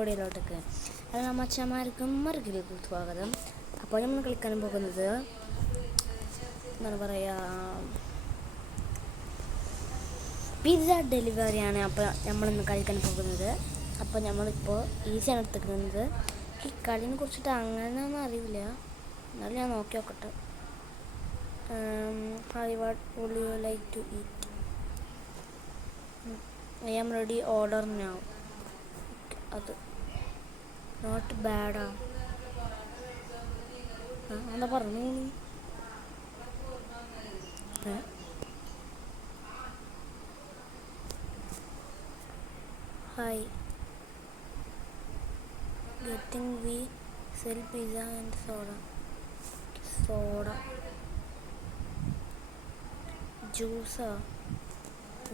വീഡിയോയിലോട്ടൊക്കെ അത് അമ്മച്ചമാർക്കും മറുകിലേക്ക് സ്വാഗതം. അപ്പോൾ നമ്മൾ കളിക്കാൻ പോകുന്നത് എന്താണ് പറയുക, പിസ്സ ഡെലിവറിയാണ്. അപ്പോൾ നമ്മളിന്ന് കളിക്കാൻ പോകുന്നത്. അപ്പോൾ നമ്മളിപ്പോൾ ഈസിയാണ് എടുത്തിരിക്കുന്നത്. ഈ കളിനെ കുറിച്ചിട്ട് അങ്ങനെയൊന്നും അറിയില്ല, എന്നാലും ഞാൻ നോക്കി നോക്കട്ടെ. Hi, what would you like to eat? I am ready, order now. അത് നോട്ട് ബാഡാ. എന്താ പറഞ്ഞു? Hi, getting we sell pizza and soda ജ്യൂസാ?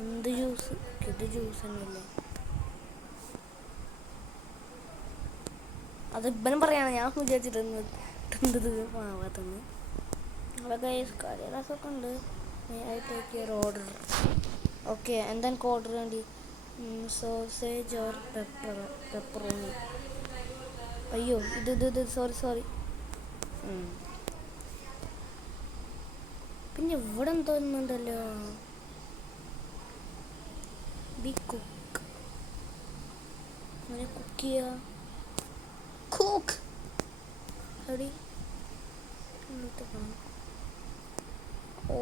എന്ത് ജ്യൂസ്? ഇത് ജ്യൂസ് തന്നെയല്ലേ? അത് ഇപ്പം പറയാണ്, ഞാൻ വിചാരിച്ചിട്ടുണ്ട് ആവാത്തെന്ന്. അതൊക്കെ കാര്യങ്ങളൊക്കെ ഉണ്ട്. I take your order. Okay, എന്താ എനിക്ക് ഓർഡർ വേണ്ടി? Sausage or pepperoni? അയ്യോ, ഇത് സോറി. പിന്നെ ഇവിടെ എന്തോ ഒന്നുണ്ടല്ലോ, ബി കുക്ക്. അങ്ങനെ കുക്ക് ചെയ്യുക. Cook ready. ഓ,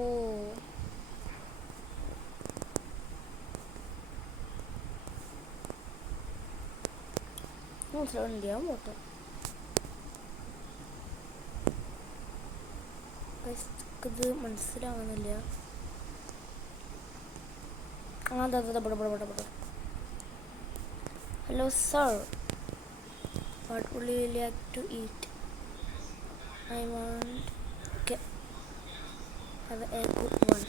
മനസ്സിലാവുന്നില്ല പോട്ടെ. ഇത് മനസ്സിലാവുന്നില്ല. Hello sir, what would you like to eat? I want, okay, have a good one.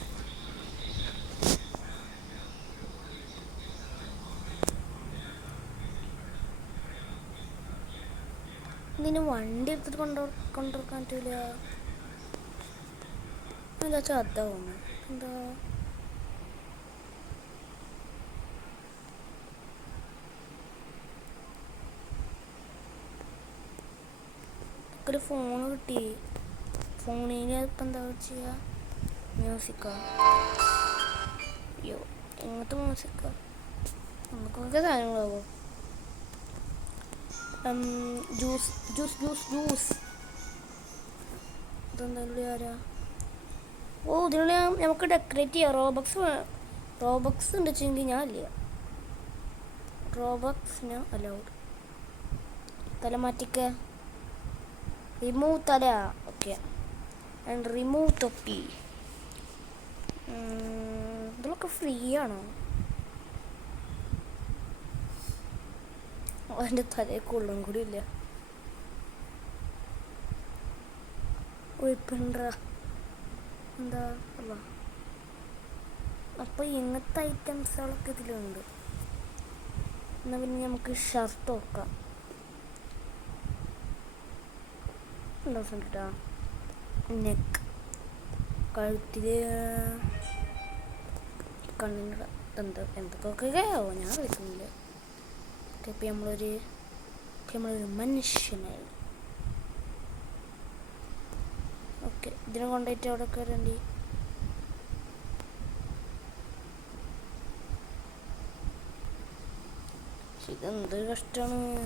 ഇതിന് വണ്ടി എടുത്തിട്ട് കൊണ്ടുവരാൻ പറ്റില്ല. എന്താ ചത്താവും? എന്താ ഒരു ഫോണ് കിട്ടി. ഫോണിൽ ഇപ്പം എന്താ ചെയ്യുക? മ്യൂസിക്കാ? അയ്യോ, എങ്ങനത്തെ മ്യൂസിക്കാ? നമുക്കൊക്കെ സാധനങ്ങളാവോ? ജ്യൂസ് ഇതെന്തായാലും ആരാ? ഓ, ഇതിനുള്ള നമുക്ക് ഡെക്കറേറ്റ് ചെയ്യാം. റോബക്സ് ഉണ്ട് വെച്ചെങ്കിൽ ഞാനില്ല. റോബക്സിന് അലൗഡ്. തല മാറ്റിക്ക. റിമൂവ് തല. ഓക്കെ, ആൻഡ് റിമൂവ് തൊപ്പി. ഇതിലൊക്കെ ഫ്രീ ആണോ? അതിൻ്റെ തലയൊക്കെ ഉള്ളും കൂടി ഇല്ല. ഒഴിപ്പണ്ട എന്താ അല്ല. അപ്പോൾ ഇങ്ങനത്തെ ഐറ്റംസുകളൊക്കെ ഇതിലുണ്ട്. എന്നാൽ പിന്നെ നമുക്ക് ഷർട്ട് നോക്കാം. കേട്ടോ, നെക്ക്, കഴുത്തിൽ, കണ്ണിൻ്റെ എന്തൊക്കെയാവോ ഞാൻ കളിക്കുന്നില്ല. ഇപ്പം നമ്മളൊരു മനുഷ്യനായി. ഓക്കെ, ഇതിനെ കൊണ്ടുപോയിട്ട് അവിടെ കയറേണ്ടി. ഇതെന്ത് കഷ്ടമാണ്,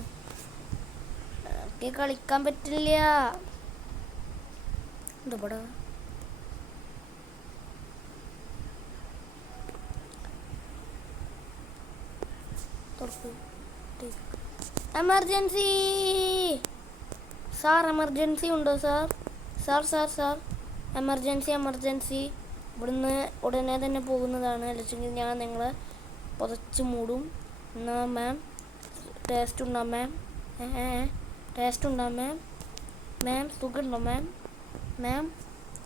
എനിക്ക് കളിക്കാൻ പറ്റില്ല. എന്താ എമർജൻസി സാർ? എമർജൻസി ഉണ്ടോ സാർ? Sir emergency. ഇവിടുന്ന് ഉടനെ തന്നെ പോകുന്നതാണ്. അല്ലെങ്കിൽ ഞാൻ നിങ്ങളെ പുതച്ച് മൂടും. എന്നാ മാം, ടേസ്റ്റ് ഉണ്ടോ മാം? ടേസ്റ്റ് ഉണ്ടോ മാം? സുഖമുണ്ടോ മാം?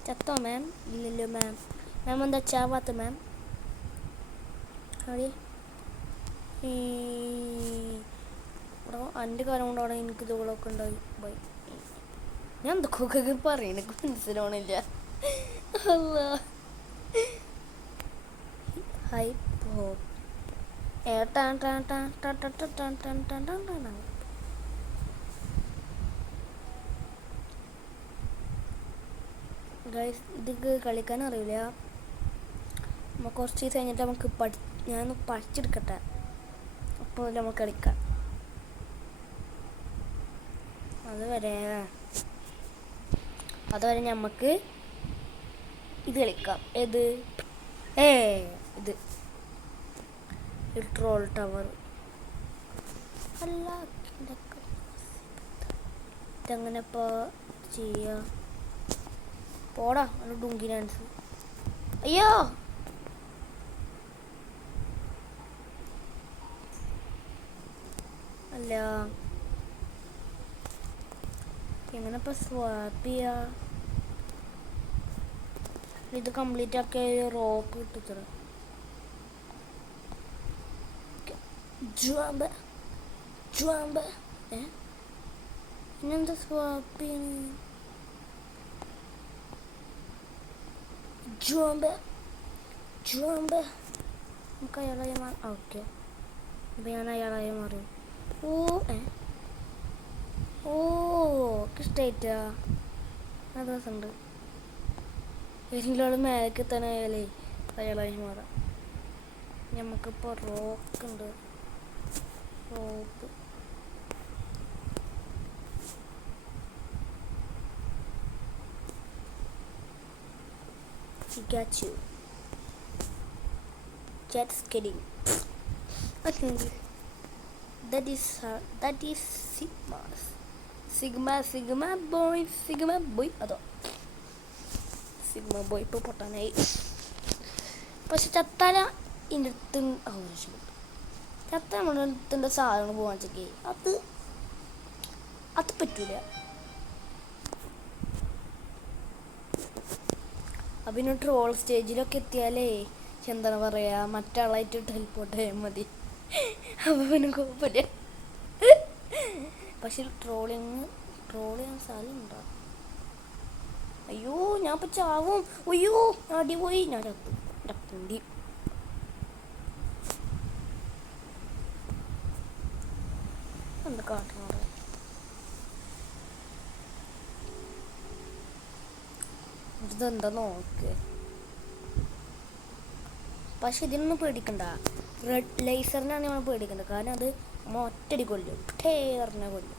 ചത്തോ മാം? ഇല്ലല്ലോ മാം. എന്താ ചാവാത്ത മാം? അവിടെ എൻ്റെ കാലം കൊണ്ട് അവിടെ എനിക്ക് ഇതുകളൊക്കെ ഉണ്ടായി. ബൈ. ഞാൻ എന്തൊക്കെ പറയും, എനിക്ക് മനസ്സിലാവണില്ല. ഹൈ പോ. ഗൈസ് ഇത് കളിക്കാൻ അറിയില്ല. നമുക്ക് കുറച്ച് ദിവസം കഴിഞ്ഞിട്ട് നമുക്ക് ഞാനൊന്ന് പഠിച്ചെടുക്കട്ടെ, അപ്പോൾ നമുക്ക് കളിക്കാം. അതുവരെ നമുക്ക് ഇത് കളിക്കാം. ഇത് ട്രോൾ ടവർ അല്ല, ഇതെങ്ങനെ ഇപ്പോൾ ചെയ്യാ? പോടാ ഒരു ഡുങ്കി ഡാൻസ്. അയ്യോ അല്ല, എങ്ങനെ ഇപ്പോൾ സ്വാപ്പ് ചെയ്യാ? ഇത് കംപ്ലീറ്റ് ആക്കിയ റോപ്പ് കിട്ടുത്ര. പിന്നെന്താ സ്വാപ്പ് ചെയ്യുന്നത്? നമുക്ക് അയാളായി മാറി. ഓക്കെ, അപ്പം ഞാൻ അയാളായി മാറി. ഇഷ്ടായിട്ടാ ആ ദിവസമുണ്ട്. ഏതെങ്കിലും മേലേക്ക് എത്താനായാലേ അയാളായി മാറാം. നമുക്കിപ്പോൾ റോക്കുണ്ട്, rope. Got you. Jet skiing. That is Sigma boy. അതോ സിഗ്മ ബോയ് ഇപ്പോൾ പൊട്ടാനായി. പക്ഷെ ചത്താല ഇതിൻ്റെ അടുത്ത് ചത്ത നമ്മുടെ അടുത്തിൻ്റെ സാധനങ്ങൾ പോകാൻ വെച്ചേ അത് പറ്റൂല. അപ്പം പിന്നെ ട്രോൾ സ്റ്റേജിലൊക്കെ എത്തിയാലേ എന്താണ് പറയുക, മറ്റാളായിട്ട് ടെലിപ്പോർട്ട് ചെയ്യാൻ മതി. അപ്പം പിന്നെ കുഴപ്പമില്ല. പക്ഷെ ട്രോൾ ചെയ്യാൻ സ്ഥലമുണ്ടോ? അയ്യോ ഞാൻ ഇപ്പം ചാവും. അയ്യോ അടിപോയി, ഞാൻ ചത്തുണ്ടി. എന്ത് കാട്ടണ ഇതെന്താ നോക്ക്. പക്ഷെ ഇതിനൊന്നും പേടിക്കണ്ട. റെഡ് ലേസറിനാണ് നമ്മൾ പേടിക്കേണ്ടത്. കാരണം അത് ഒറ്റടി കൊല്ലും, പറഞ്ഞ കൊല്ലും.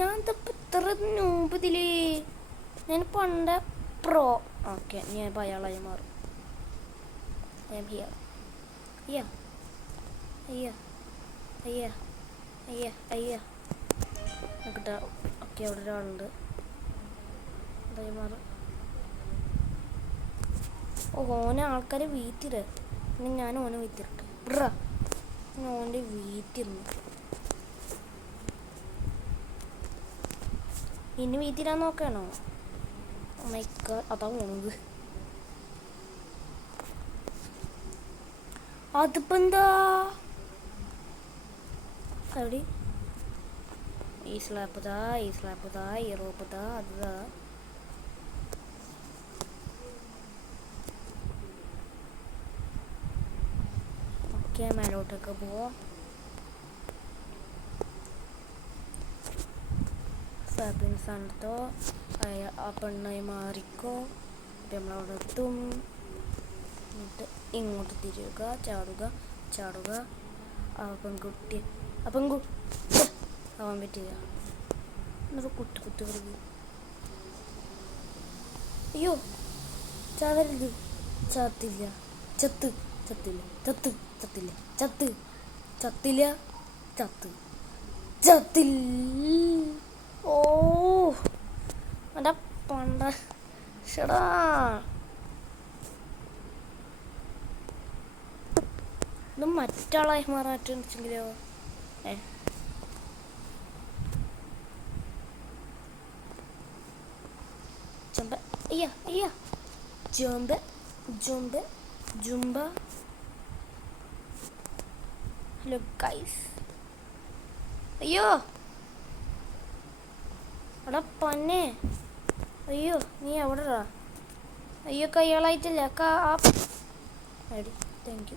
ഞാൻ ഇത്ര നൂപതില് ഞാൻ പണ്ട പ്രോ. ഓക്കെ, ഞാൻ ഇപ്പം അയാളായി മാറും. നോക്കട്ടെ. ഓക്കെ, അവിടെ ഒരാളുണ്ട്. ഓനെ ആൾക്കാരെ വീട്ടില്, പിന്നെ ഞാൻ ഓനെ വീട്ടിലിട്ട് ഞാൻ ഓൻ്റെ വീട്ടിരുന്നു. ഇനി വീട്ടിലാൻ നോക്കണോ? അതാ പോണത്. അതിപ്പോ എന്താ അവിടെ ഈ സ്ലാപ്പ് ഈ റോപ്പ് അതാ. ഓക്കെ, മേലോട്ടൊക്കെ പോവാം. സാധനത്തോ ആ പെണ്ണായി മാറിക്കോ. നമ്മളവിടെ എത്തും. എന്നിട്ട് ഇങ്ങോട്ട് തിരിയുക, ചാടുക. ആ പെൺകുട്ടി ആവാൻ പറ്റില്ല. എന്നൊരു കുട്ടി പറഞ്ഞു. അയ്യോ ചാവരുത്. ചത്തില്ല. ഓ എൻ്റെ പണ്ട ഷടാ. ഇത് മറ്റാളായി മാറാറ്റെങ്കിലോ? ജുംബ. Hello guys. അയ്യോ എടാ പന്നെ. അയ്യോ നീ എവിടെടാ? അയ്യോ കയ്യാളായിട്ടില്ല. Thank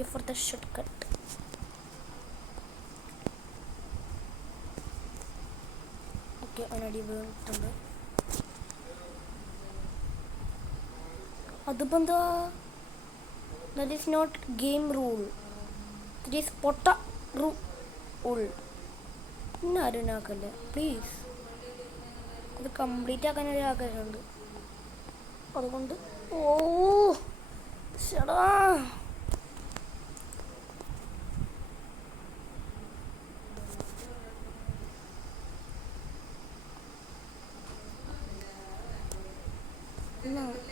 you for the shortcut. Okay, അവനടി വീണിട്ടുണ്ട്. അതിപ്പോൾ എന്താ? That is not game rule, that is പൊട്ട റൂൾ. ഇന്ന ആരും ആക്കല്ലേ പ്ലീസ്. അത് കംപ്ലീറ്റ് ആക്കാൻ ഒരു ആഗ്രഹമുണ്ട്, അതുകൊണ്ട്. ഓ ശടാ.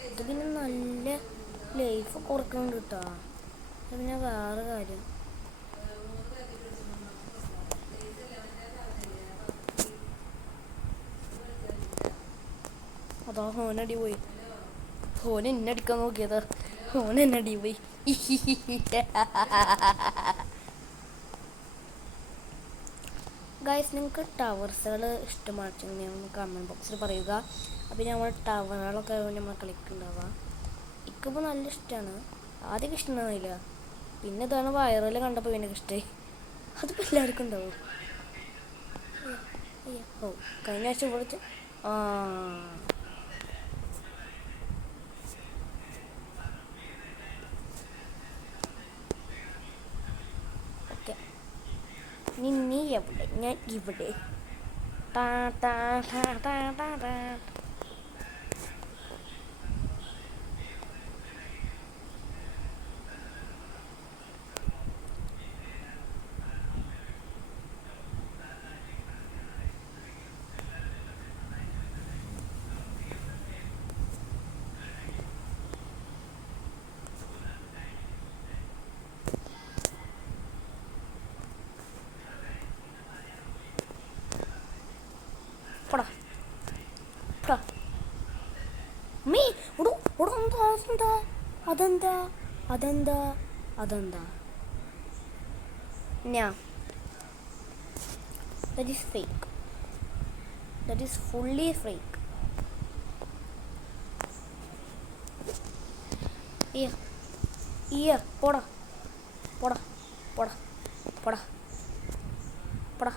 ഇത് പിന്നെ നല്ല ലൈഫ് കൊടുക്കുന്നുണ്ട് കേട്ടോ. അത് പിന്നെ വേറെ കാര്യം. അതാ ഹോനടി പോയി. ഹോൻ എന്നെ അടിക്കാൻ നോക്കിയതാ, ഹോൻ എന്നെ അടി പോയി. ഗൈസ്, നിങ്ങൾക്ക് ടവർസുകൾ ഇഷ്ടമാണെങ്കിൽ ഒന്ന് കമൻറ്റ് ബോക്സിൽ പറയുക. അപ്പോൾ നമ്മൾ ടവറുകളൊക്കെ നമ്മൾ കളിക്കുന്നുണ്ടാവുക. എനിക്കിപ്പോൾ നല്ല ഇഷ്ടമാണ്. ആദ്യമൊക്കെ ഇഷ്ടമായിരുന്നില്ല, പിന്നെ ഇതാണ് വൈറൽ കണ്ടപ്പോൾ എനിക്ക് ഇഷ്ടമായി. അതിപ്പോൾ എല്ലാവർക്കും ഉണ്ടാവും. ഓ കഴിഞ്ഞ ആഴ്ച ഇവിടെ ഓക്കെ. നീ എവിടെ? ഞാൻ ഇവിടെ. ടാ ടാ ടാ ടാ ടാ ടാ. അതെന്താ അതെന്താ അതെന്താ? That is fake. That is fully fake. പോടാ പോടാ പോടാ പോടാ പോടാ.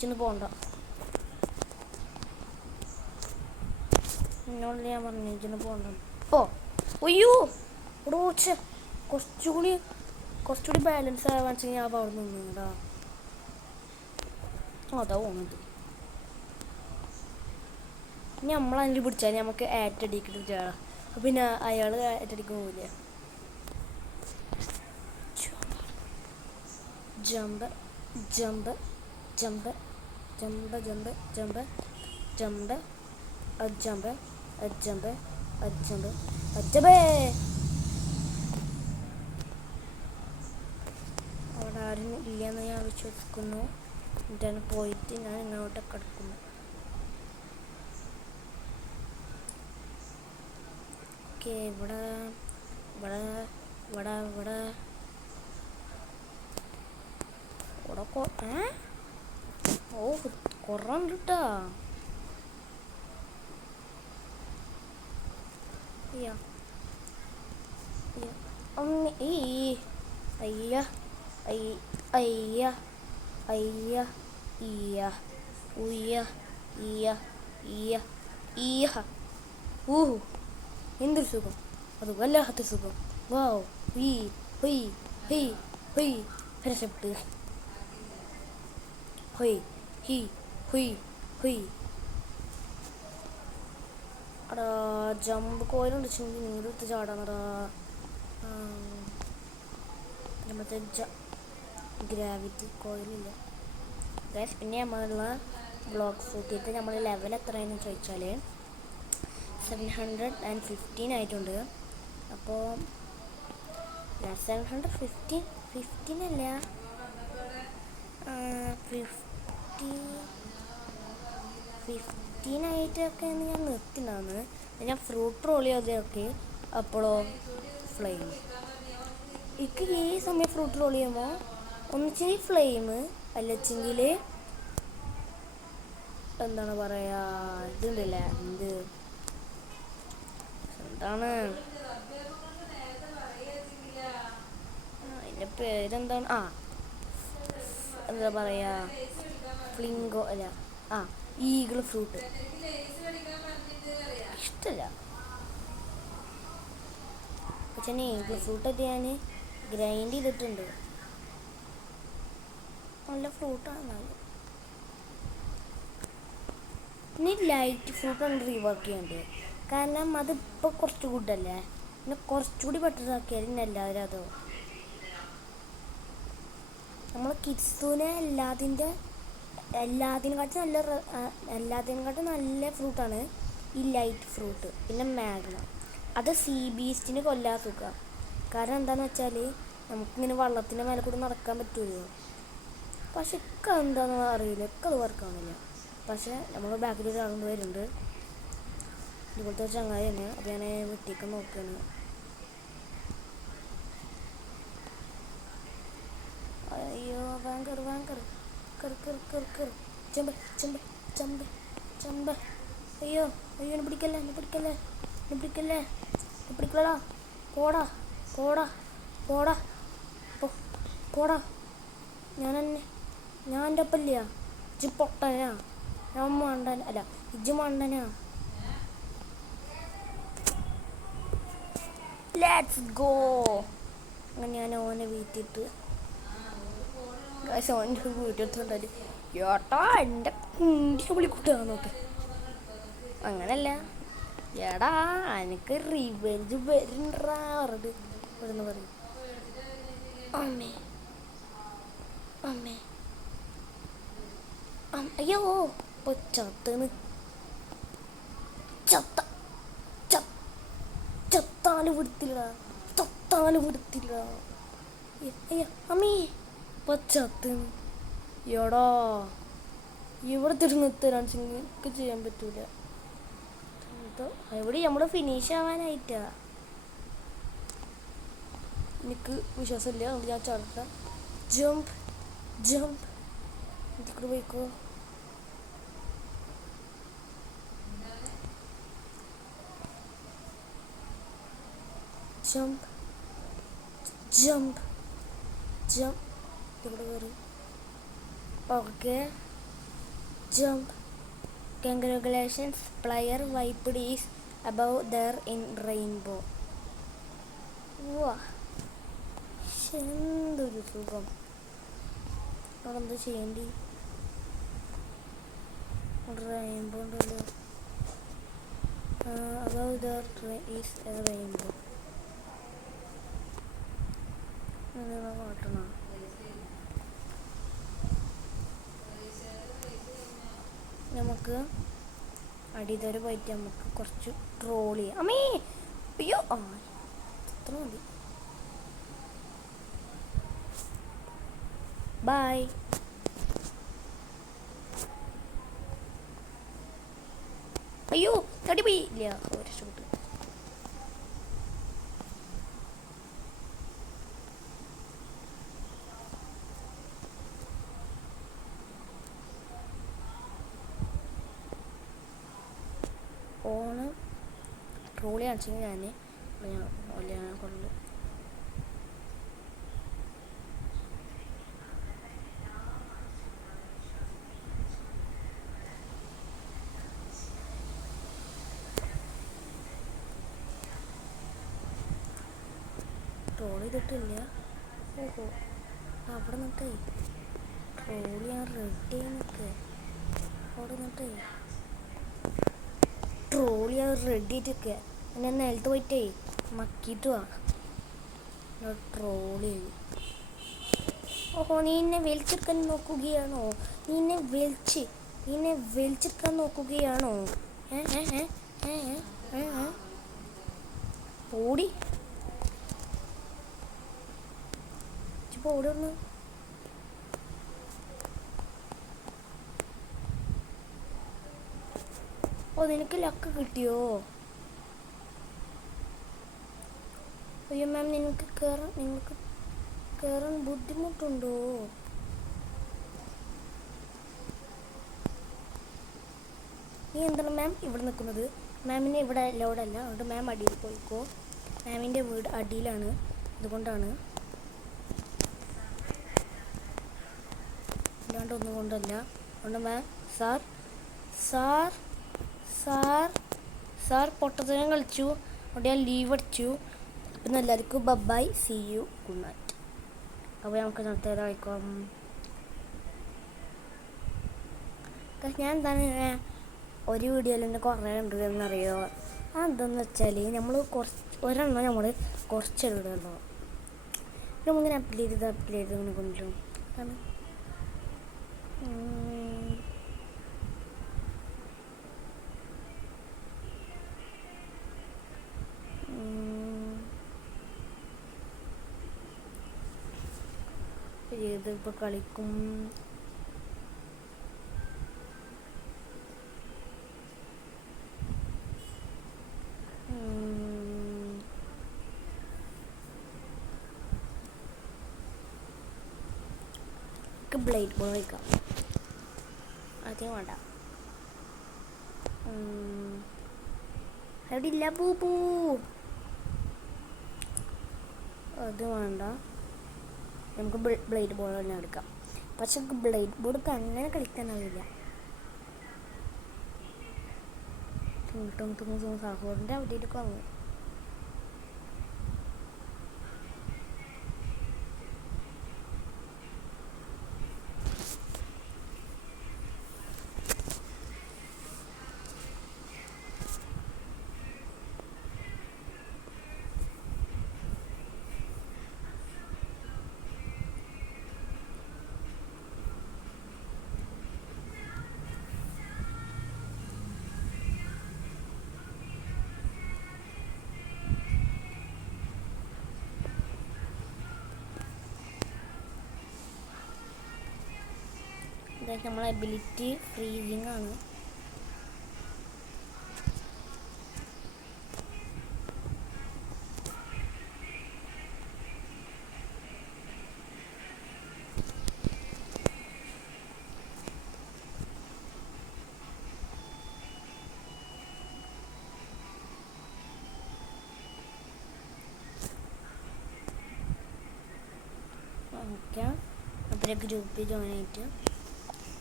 ചെന്ന് പോകണ്ട. എന്നോട് ഞാൻ പറഞ്ഞു ചെന്ന് പോകണ്ട. അയ്യോ ഇവിടെ കുറച്ചുകൂടി ബാലൻസ് ആവാൻ വെച്ചെങ്കിൽ ഞാൻ അവിടെ നിന്നേടാ. അതാ പോണത്. ഇനി നമ്മളതിൽ പിടിച്ചാൽ നമുക്ക് ആറ്റടിക്കിട്ട് പിന്നെ അയാൾ ആറ്റടിക്കാൻ പോവില്ല. Jump jump jump jump jump jump jump jump jump jump ജമ്പേ. അവിടെ ആരും ഇല്ലയെന്ന് ഞാൻ വിശ്വസിക്കുന്നു. എന്നിട്ടാണ് പോയിട്ട് ഞാൻ ഇങ്ങോട്ട് കിടക്കുന്നു. ഓക്കെ, ഇവിടെ ഇവിടെ ഇവിടെ ഇവിടെ ഇവിടെ കുറേ ഉണ്ട് കേട്ടോ. അയ്യ അയ്യ അയ്യ ഈയ ഉയ്യ ഈയ ഈയ ഈയ. ഊഹു, എന്തൊരു സുഖം! അത് വല്ലാത്ത സുഖം. വാവ്, ഹുയ് ഹുയ് ഹുയ് ഹുയ്. രക്ഷപ്പെട്ട്. ഹുയ് ഹി ഹുയ് ഹുയ്. അടാ ജമ്പ് കോയിലുണ്ട്, ചിന്തി നീരെടുത്ത് ചാടാന്നടാ. മറ്റേ ഗ്രാവിറ്റി കോയിലില്ല ഗൈസ്. പിന്നെ നമ്മളുള്ള ബ്ലോക്ക് നോക്കിയിട്ട് നമ്മൾ ലെവൽ എത്രയെന്ന് ചോദിച്ചാൽ 715 ആയിട്ടുണ്ട്. അപ്പോൾ 715 അല്ല, 15 ആയിട്ടൊക്കെ ഞാൻ നിർത്തിണ്ടാവുന്നത്. ഞാൻ ഫ്രൂട്ട് റോൾ ചെയ്തൊക്കെ അപ്പോഴോ ഫ്ലെയിം. എനിക്ക് ഈ സമയം ഫ്രൂട്ട് റോൾ ചെയ്യുമ്പോൾ ഒന്നിച്ച് ഫ്ലെയിം അല്ലച്ചെങ്കിൽ എന്താണ് പറയുക, ഇതുണ്ടല്ലേ, എന്താണ് അതിൻ്റെ പേരെന്താണ്, എന്താ പറയുക, ഫ്ലിങ്കോ അല്ല, ഈഗിൾ ഫ്രൂട്ട്. ഇഷ്ടമല്ല. അച്ഛനെ ഫ്രൂട്ടൊക്കെ ഞാൻ ഗ്രൈൻഡ് ചെയ്തിട്ടുണ്ട്. നല്ല ഫ്രൂട്ടാണ്. ഇനി ലൈറ്റ് ഫ്രൂട്ടാണ് റീവർക്ക് ചെയ്യേണ്ടത്. കാരണം അതിപ്പോൾ കുറച്ച് ഗുഡല്ലേ. പിന്നെ കുറച്ചുകൂടി ബെറ്റർ ആക്കിയാൽ ഇനി എല്ലാവരും അതോ നമ്മൾ കിഡ്സുവിനെ എല്ലാത്തിനെക്കാട്ടും നല്ല ഫ്രൂട്ടാണ് ഈ ലൈറ്റ് ഫ്രൂട്ട്. പിന്നെ മാഗ്ന അത് സീ ബീസ്റ്റിന് കൊല്ലാൻ സുഖം. കാരണം എന്താണെന്ന് വെച്ചാൽ നമുക്കിങ്ങനെ വെള്ളത്തിൻ്റെ മേലെ കൂടി നടക്കാൻ പറ്റുമല്ലോ. പക്ഷെ ഒക്കെ എന്താണെന്ന് അറിയില്ല, ഒക്കെ അത് വർക്കാണില്ല. പക്ഷേ നമ്മൾ ബാക്കിൽ ഒരാളുണ്ട് വരുന്നുണ്ട്, ഇതുപോലത്തെ ചങ്ങായി തന്നെ. അപ്പോൾ ഞാൻ വെട്ടിയൊക്കെ നോക്കുകയാണ്. അയ്യോ വാങ്കർ ചെമ്പ്. അയ്യോ എന്നെ പിടിക്കല്ലടാ. പോടാ. ഞാൻ എൻ്റെ ഒപ്പമില്ല. ഇജ്ജ് പൊട്ടനാ. ഞാൻ മണ്ടൻ അല്ല, ഇജ്ജ് മണ്ടനാ. Let's go. അങ്ങനെ ഞാൻ ഓനെ വീട്ടിട്ട് ഓൻ്റെ വീട്ടിലെടുത്തുകൊണ്ടാല് ഏട്ടാ എൻ്റെ കുണ്ടിയെ വിളിക്കൂട്ടാന്ന് നോക്ക്. അങ്ങനല്ല, എടാ എനിക്ക് റിവെഞ്ച് വരുന്നുണ്ടാ പറഞ്ഞിട്ട് ഇവിടുന്ന് പറയും. അമ്മേ അയ്യോ ഇപ്പൊ ചത്താല് വിടുത്തില്ല. അയ്യോ അമ്മേ ഇപ്പൊ ചത്തുന്ന്. എടാ ഇവിടെ തിരുന്നിത്തരാൻ എനിക്ക് ചെയ്യാൻ പറ്റൂല. എവിടെ നമ്മൾ ഫിനിഷ് ആവാനായിട്ടാ. എനിക്ക് വിശ്വാസമില്ല. അതുകൊണ്ട് ഞാൻ ചാടട്ടെ. ജമ്പ് ഇതിക്കൂടെ പോയിക്കോ. ജമ്പ് ഇതിക്കൂടെ കയറി. Okay jump. Congratulations, player wiped is above there in rainbow. എന്തൊരു സുഖം. അതെന്താ ചെയ്യേണ്ടി? റെയിൻബോ ഉണ്ടല്ലോ. above there is a rainbow. കാട്ടണം. നമുക്ക് അടിതര പോയിട്ട് നമുക്ക് കുറച്ച് ട്രോൾ ചെയ്യാം. അമ്മേ അയ്യോ അത്ര മതി. ബൈ. അയ്യോ തടി പോയി ഇല്ല. ഒരു ഷൂട്ട്. ഓണ് ട്രോളി കാണിച്ചെങ്കിൽ ഞാൻ കൊള്ളു. ട്രോൾ ചെയ്തിട്ടില്ല. ഓഹോ അവിടെ നിന്നിട്ടേ ട്രോൾ ഞാൻ റെഡി നിൽക്കുക. അവിടെ നിന്നിട്ടേ ട്രോൾ ചെയ്യാൻ റെഡി ആയിട്ടിരിക്കുക. ഞാൻ നിലത്ത് പോയിട്ടേ മക്കിയിട്ട് വാ ട്രോൾ ചെയ്ത്. ഓഹോ നീ എന്നെ വലിച്ചെടുക്കാൻ നോക്കുകയാണോ? നീ എന്നെ വലിച്ചെടുക്കാൻ നോക്കുകയാണോ? ഓടി ഓടി ഒന്ന്. ഓ നിനക്ക് ലക്ക് കിട്ടിയോ? അയ്യോ മാം നിങ്ങൾക്ക് കയറാൻ ബുദ്ധിമുട്ടുണ്ടോ? നീ എന്താണ് മാം ഇവിടെ നിൽക്കുന്നത്? മാമിനെ ഇവിടെ ലോഡല്ല, അതുകൊണ്ട് മാം അടിയിൽ പോയിക്കോ. മാമിൻ്റെ വീട് അടിയിലാണ്, അതുകൊണ്ടാണ്. അല്ലാണ്ട് ഒന്നും കൊണ്ടല്ല. അതുകൊണ്ട് മാം സാർ പൊട്ടത്തരം കളിച്ചു. അവിടെ ഞാൻ ലീവ് അടിച്ചു. പിന്നെ എല്ലാവർക്കും bye, see you, good night. അപ്പോൾ നമുക്ക് നേരത്തെ വായിക്കാം. ഞാൻ എന്താണ് ഇങ്ങനെ ഒരു വീഡിയോയിൽ തന്നെ കുറേ ഉണ്ട് എന്നറിയോ? അതെന്താണെന്ന് വെച്ചാൽ നമ്മൾ ഒരെണ്ണം നമ്മൾ കുറച്ച് ഇടുകയുള്ളൂ. നമ്മളിങ്ങനെ അപ്ലോഡ് ചെയ്ത് ഇങ്ങനെ കൊണ്ടുവരും. അതാണ് ഇതിപ്പോൾ കളിക്കും. ബ്ലേഡ് ബോൾ വയ്ക്കാം. ആദ്യം വേണ്ട. അവിടെ ഇല്ല പൂ. അത് വേണ്ട. നമുക്ക് ബ്ലേഡ് ബോൾ തന്നെ എടുക്കാം. പക്ഷെ ബ്ലേഡ് ബോൾ അങ്ങനെ കളിക്കാനാവില്ല. സഹോദരൻ്റെ അവിടേക്ക് വന്നു. നമ്മളെ എബിലിറ്റി ഫ്രീസിങ് ആണ്. ഓക്കെ, അവരെ ഗ്രൂപ്പിൽ ജോയിൻ ആയിട്ട്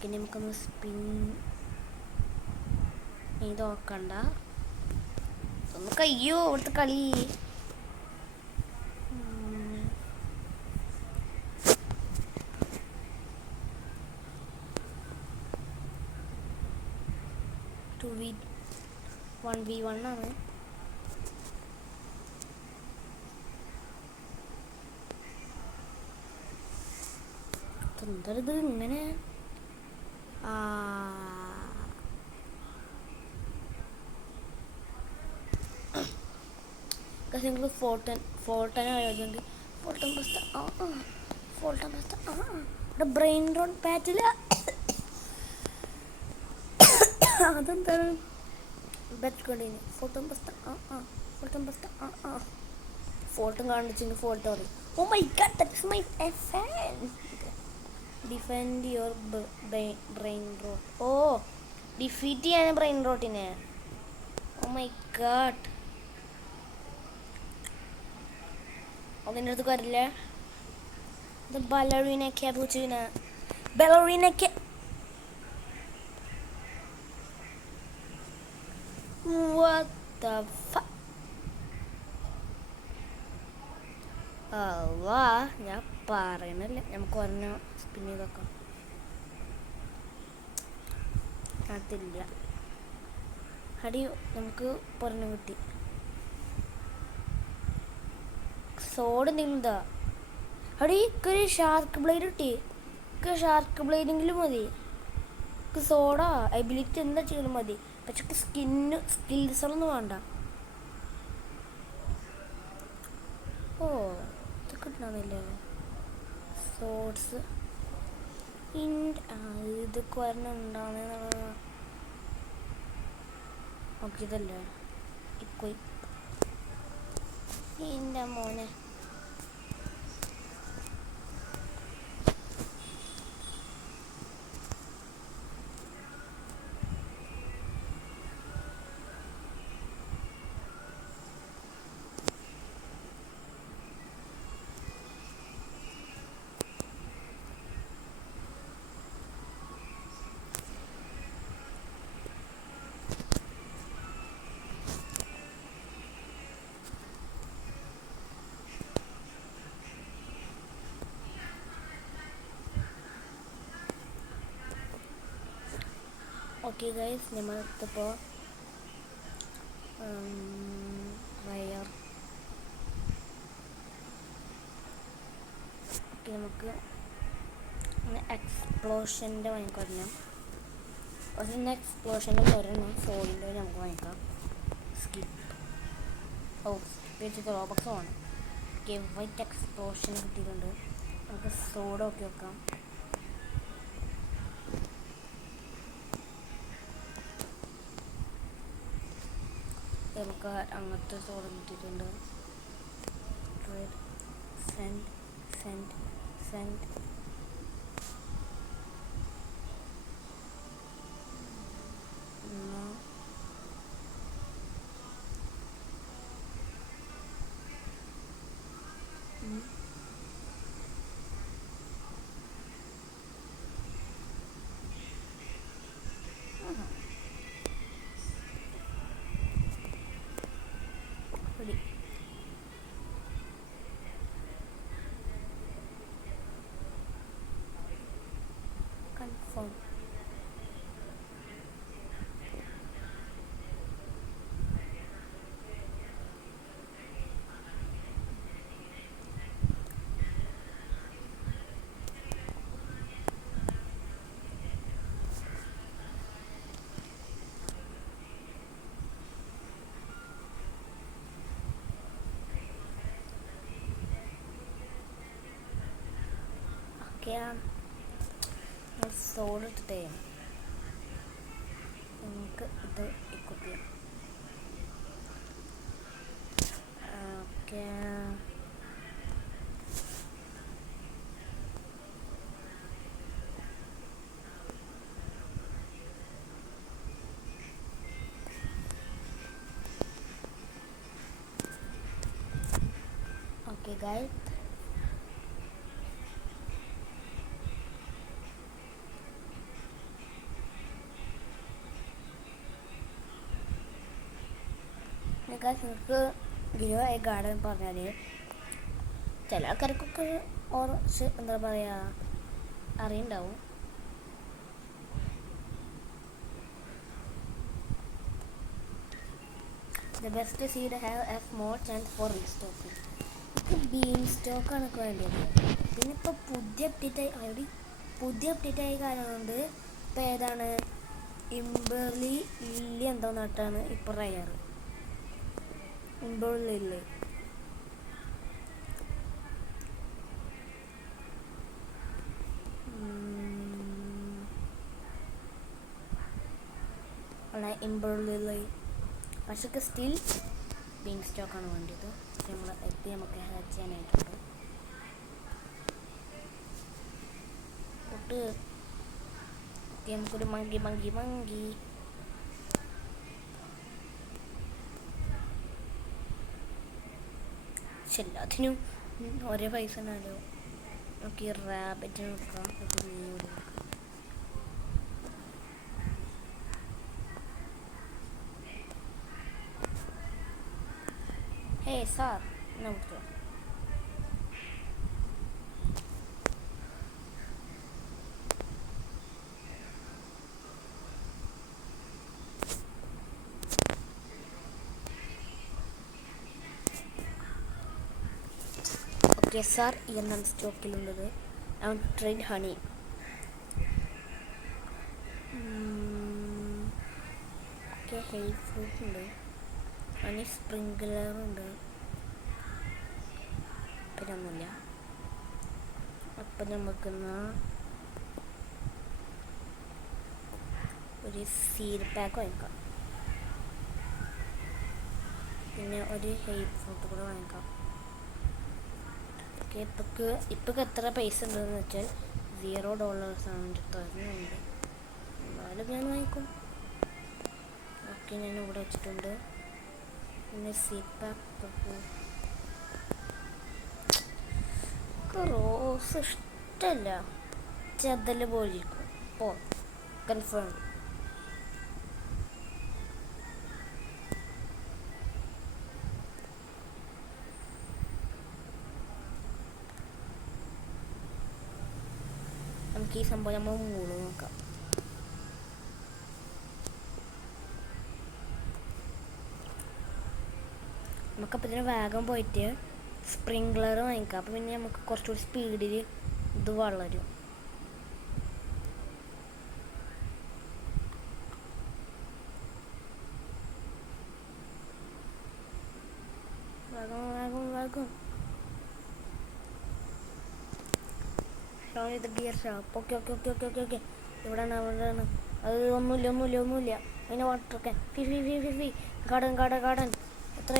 പിന്നെ നമുക്കൊന്ന് സ്പിൻ ചെയ്ത് നോക്കണ്ട. നമുക്ക് അയ്യോ ഇവിടുത്തെ കളി. ടു വി 1v1 ആണ്. എന്തത് ഇങ്ങനെ? നിങ്ങൾ ഫോൾട്ടൻ ആയതുകൊണ്ട് ഇവിടെ ബ്രെയിൻ റോഡ് പാറ്റിൽ അതെന്താണ് ബെറ്റ്കൊണ്ടിന് ഫോൾട്ടൻ കാണിച്ചെങ്കിൽ ഫോൾട്ട് പറയും. Oh my god, that is my fan. Defend your brain rot. Oh, defeat ചെയ്യാൻ ബ്രെയിൻ റോട്ടിനെ. ഓ മൈ ഗോഡ്, അതിൻ്റെ അടുത്ത് വരില്ലേ? ഇത് ബലറീനൊക്കെ പൂച്ചുവിന ബലറീനൊക്കെ. What the fuck? ഞാൻ പറയണില്ല. നമുക്ക് ഒരെണ്ണം സ്പിൻ ചെയ്തൊക്കെ അതില്ല. അടി നമുക്ക് പൊറഞ്ഞു കിട്ടി. സോഡ് എന്തെങ്കിലും ഇതാ അടി. ഒരു ഷാർക്ക് ബ്ലേഡ് കിട്ടി. ഷാർക്ക് ബ്ലേഡെങ്കിലും മതി. സോഡാ എബിലിറ്റി എന്താ ചെയ്യണം മതി. പക്ഷെ സ്കിൽസൊന്നും വേണ്ട. ഓ, ഇത് കിട്ടണമെന്നില്ലേ സോഡ്സ്? ഇതൊക്കെ ഒരെണ്ണം ഉണ്ടാവുന്ന നോക്കിയതല്ലേ ഇക്കോയി. എൻ്റെ മോനെ, ഓക്കെ ഗൈസ്, നമ്മൾക്കിപ്പോൾ വയർ ഓക്കെ, നമുക്ക് എക്സ്പ്ലോഷൻ്റെ വാങ്ങിക്കൊള്ളാം. ഒരെണ്ണം എക്സ്പ്ലോഷൻ്റെ ഒരെണ്ണം ഫോണിൻ്റെ നമുക്ക് വാങ്ങിക്കാം. സ്കിപ്പ് വെച്ചിട്ട് റോബക്സ് വേണം. ഓക്കെ, വൈറ്റ് എക്സ്പ്ലോഷൻ കിട്ടിയിട്ടുണ്ട്. നമുക്ക് സോഡ് ഒക്കെ വെക്കാം. നമുക്ക് അങ്ങനത്തെ സോഡ് കിട്ടിയിട്ടുണ്ട്. Red send send send ready. Confirm. Okay, സോഡ് എടുത്തിട്ടേ നമുക്ക് ഇത് ഇക്വിപ്പ് ചെയ്യാം. ഓക്കെ, ഓക്കെ ഗൈസ്, നിങ്ങൾക്ക് ഗിരുവായ ഗാർഡൻ പറഞ്ഞാൽ ചില ആൾക്കാർക്കൊക്കെ എന്താ പറയുക അറിയുണ്ടാവും. The best seed have a small chance for restocking. ഇത് ബീൻ സ്റ്റോക്കാണ് എനിക്ക് വേണ്ടത്. പിന്നെ ഇപ്പോൾ പുതിയ അപ്ഡേറ്റ് ആയ കാരണം കൊണ്ട് ഇപ്പോൾ ഏതാണ് ഇംബർലി ലില്ലി എന്തോ നട്ടാണ് ഇപ്പോൾ റയർ. ഇംബർലില്ലേ ഇംബർലി പക്ഷേ സ്റ്റിൽ ബീൻ സ്റ്റോക്കാണ് വേണ്ടത്. നമ്മൾ എത്തി നമുക്ക് ഹാച്ച് ചെയ്യാനായിട്ടുണ്ട്. നമുക്കൊരു മങ്കി എല്ലാത്തിനും ഒരേ പൈസ ഉണ്ടല്ലോ. നമുക്ക് ഈ റാബിറ്റിന് നോക്കാം. ഹേ സാർ, നമുക്ക് ഓക്കെ സാർ, എന്നാണ് സ്റ്റോക്കിലുള്ളത്? Train honey. Okay, hair fruit ഉണ്ട്, ഹണി സ്പ്രിംഗ്ലറുണ്ട്, പിന്നെ ഒന്നുമില്ല. അപ്പം നമുക്കെന്നാ ഒരു സീഡ് പാക്ക് വാങ്ങിക്കാം. പിന്നെ ഒരു ഹെയർ ഫ്രൂട്ട് കൂടെ വാങ്ങിക്കാം. ഓക്കെ, ഇപ്പൊക്കെ എത്ര പൈസ ഉണ്ടെന്ന് വെച്ചാൽ $0 തരുന്നുണ്ട്. എന്നാലും ഞാൻ വാങ്ങിക്കും. ഓക്കെ, ഞാൻ ഇവിടെ വെച്ചിട്ടുണ്ട്. പിന്നെ സീഡ് പാക്ക് റോസ് ഇഷ്ടമല്ല, ചെതല് പോലിരിക്കും. ഓ, കൺഫേം. നമുക്ക് ഈ സംഭവം നമ്മൾ മൂന്ന് നോക്കാം. നമുക്കപ്പോൾ ഇതിന് വേഗം പോയിട്ട് സ്പ്രിങ്ക്ലർ വാങ്ങിക്കാം. അപ്പോൾ പിന്നെ നമുക്ക് കുറച്ചുകൂടി സ്പീഡിൽ ഇത് വളരും. വേഗം വേഗം വേഗം ഇത് gear shop. Okay okay okay okay okay okay ഇവിടെയാണ് അവിടെയാണ്. അത് ഒന്നുമില്ല അതിനെ വാട്ടറൊക്കെ ഫി ഗാർഡൻ എത്ര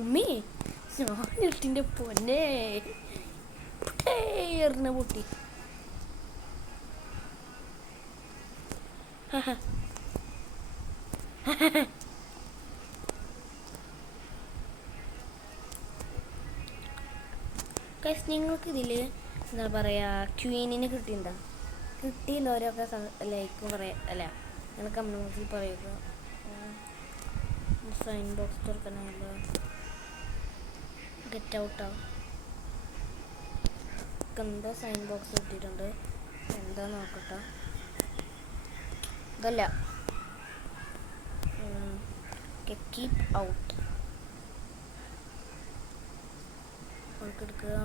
ഉമ്മി ഞാനിട്ടിൻ്റെ പൊന്നെ എറിഞ്ഞ പൊട്ടി. നിങ്ങൾക്ക് ഇതിൽ എന്താ പറയുക ക്വീനിനെ കിട്ടിയിട്ടുണ്ടോ? കിട്ടിയില്ലവരൊക്കെ ലൈക്കും പറയാം അല്ല നിങ്ങൾ കമ്മ്യൂണിറ്റിയിൽ പറയുക. സൈൻ ബോക്സ് തുറക്കാനല്ലോ ഗെറ്റ് ഔട്ടാവും. എന്തോ സൈൻ ബോക്സ് കിട്ടിയിട്ടുണ്ട്. എന്താ നോക്കട്ടെ. ഇതല്ല കീപ് ഔട്ട് എടുക്കുക.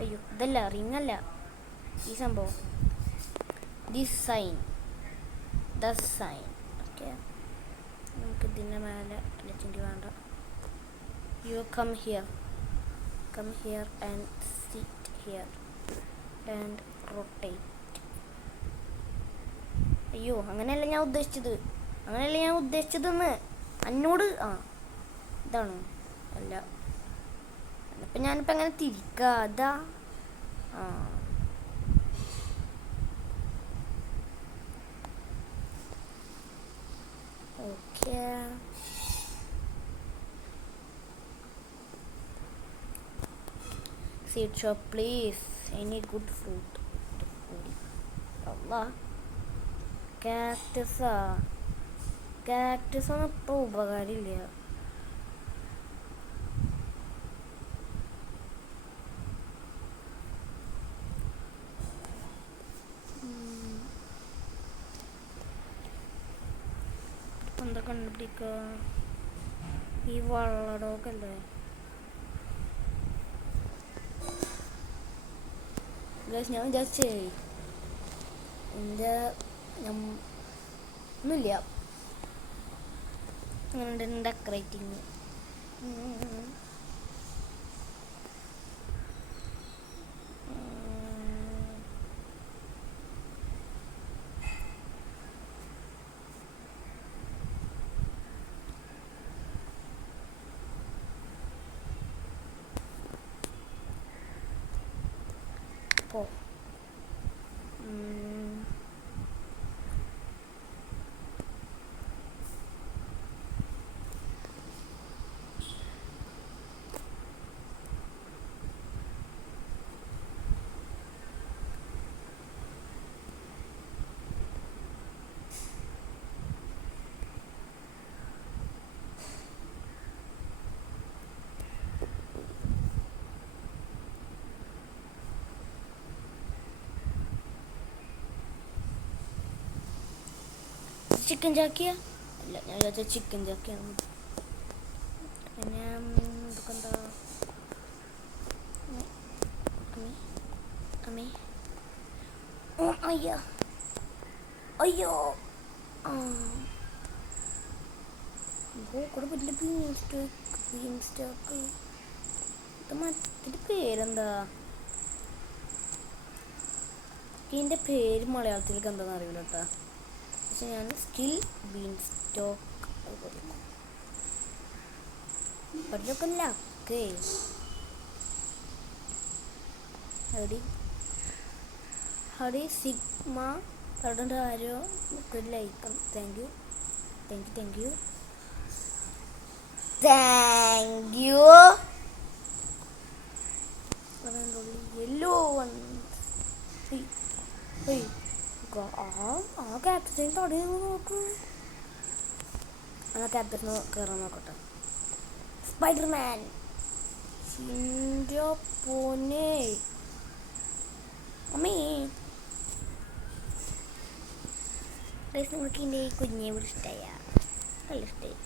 അയ്യോ ഇതല്ല റിംഗ് അല്ല ഈ സംഭവം. The sign okay. നമുക്ക് ഇതിൻ്റെ മേലെ അല്ലെങ്കിൽ വേണ്ട. You come here and sit here and rotate. അയ്യോ അങ്ങനെയല്ല ഞാൻ ഉദ്ദേശിച്ചതെന്ന് എന്നോട്. ഇതാണോ? അല്ല അപ്പം ഞാനിപ്പോൾ അങ്ങനെ തിരിക്കുക. അതാ okay. Seed shop please. Any good fruit? Allah. Cactus ഒന്നും ഇപ്പോൾ ഉപകാരമില്ല. എന്താ കണ്ടുപിടിക്കുക? ഈ വള്ളടമൊക്കെ അല്ലേ? ഞാൻ വിചാരിച്ചേ എൻ്റെ ഒന്നുമില്ല. അങ്ങനെ ഡെക്കറേറ്റിങ് പോ. ചിക്കൻ ചാക്കിയ അല്ല, ഞാൻ വിചാരിച്ച ചിക്കൻ ചാക്കിയാണ്. പിന്നെ ഇതൊക്കെ എന്താ? അമ്മേ അയ്യോ അയ്യോ കൂടെ വലിയ ബീൻ സ്റ്റോക്ക്. ഇത് മറ്റൊരു പേരെന്താ? ഇതിൻ്റെ പേര് മലയാളത്തിലേക്ക് എന്താണെന്ന് അറിയില്ല കേട്ടോ. പക്ഷെ ഞാൻ സ്റ്റിൽ ബീൻ സ്റ്റോക്ക് പഠിച്ചൊക്കെ ലക്കേ. ഹടി സിഗ്മ പറഞ്ഞിട്ട് ആരോ ഒരു like. Thank you. Yellow one. ആ ക്യാപ്റ്റൻ തുടങ്ങി നോക്ക്. ആ ക്യാപ്റ്റന് കയറാൻ നോക്കട്ടെ. സ്പൈഡർമാൻ ഇന്റെ പൊന്നെ അമ്മേ. നിങ്ങൾക്ക് എൻ്റെ ഈ കുഞ്ഞെ ഇഷ്ടമായ നല്ല ഇഷ്ടമായി.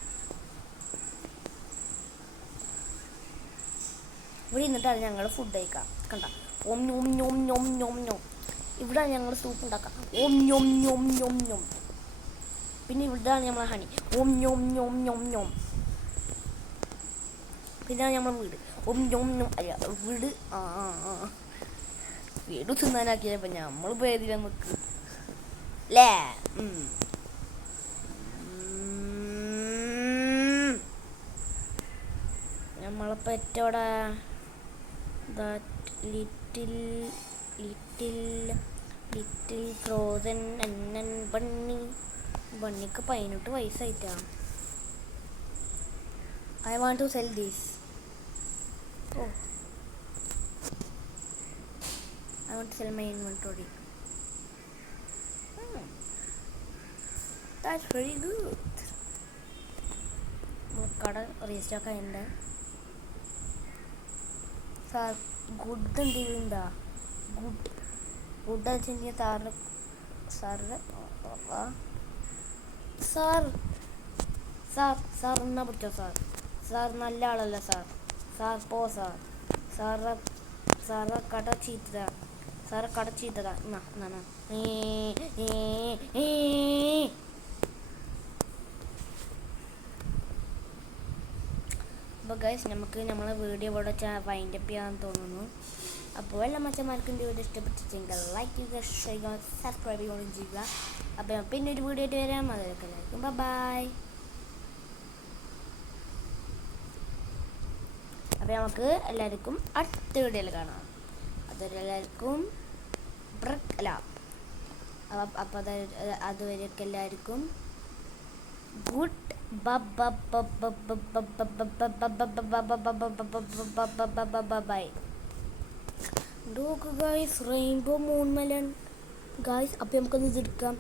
ഇവിടെ നിന്നിട്ടാണ് ഞങ്ങൾ ഫുഡ് കഴിക്കാം. കണ്ട ഓം ഞോം ഞോം ഞോം ഞോം ഞോം. ഇവിടെയാണ് ഞങ്ങൾ സൂപ്പ് ഉണ്ടാക്കാം. ഓം ഞോം ഞോം ഞോം ഞോം. പിന്നെ ഇവിടെയാണ് നമ്മളെ ഹണി. ഓം ഞോം ഞോം ഞോം ഞോം. പിന്നെ നമ്മളെ വീട്. ഓം ഞോം ഞോം. അല്ല വീട് വീട് തിന്നാനാക്കിയപ്പോൾ നമ്മൾ പേരില നിൽക്കും അല്ലേ. നമ്മളെ പെറ്റോടെ little frozen Annan bunny. ബണ്ണിക്ക് 18 വയസ്സായിട്ടാ. I want to sell this. Oh, I want to sell my inventory. That's very good. കട റീസ്റ്റോക്ക് ആയിട്ടുണ്ട് സാർ. ഗുഡ് എന്തെങ്കിലും എന്താ ഗുഡ് വെച്ചെങ്കിൽ സാറിന് സാർ എന്നാ പിടിച്ചോ സാർ നല്ല ആളല്ല സാർ പോ സാറ് കട ചീത്തതാ എന്നാ. അപ്പോൾ ഗൈസ് നമുക്ക് നമ്മളെ വീഡിയോ ഇവിടെ വൈൻഡ് അപ്പ് ചെയ്യാൻ തോന്നുന്നു. അപ്പോൾ എല്ലാ മച്ചന്മാർക്കും വീഡിയോ ഇഷ്ടപ്പെട്ടിട്ടുണ്ടെങ്കിൽ ലൈക്ക് ചെയ്യുക, ഷെയർ ചെയ്യുക, സബ്സ്ക്രൈബ് ചെയ്യുക. അപ്പോൾ പിന്നെ ഒരു വീഡിയോ ആയിട്ട് വരാം. അതിലൊക്കെ എല്ലാവർക്കും ബൈ. അപ്പോൾ നമുക്ക് എല്ലാവർക്കും അടുത്ത വീഡിയോയിൽ കാണാം. അതെല്ലാവർക്കും അപ്പോൾ അതുവരെയൊക്കെ എല്ലാവർക്കും good bye. Guys rainbow moon melon guys. അപ്പോൾ നമുക്കത് എടുക്കാം.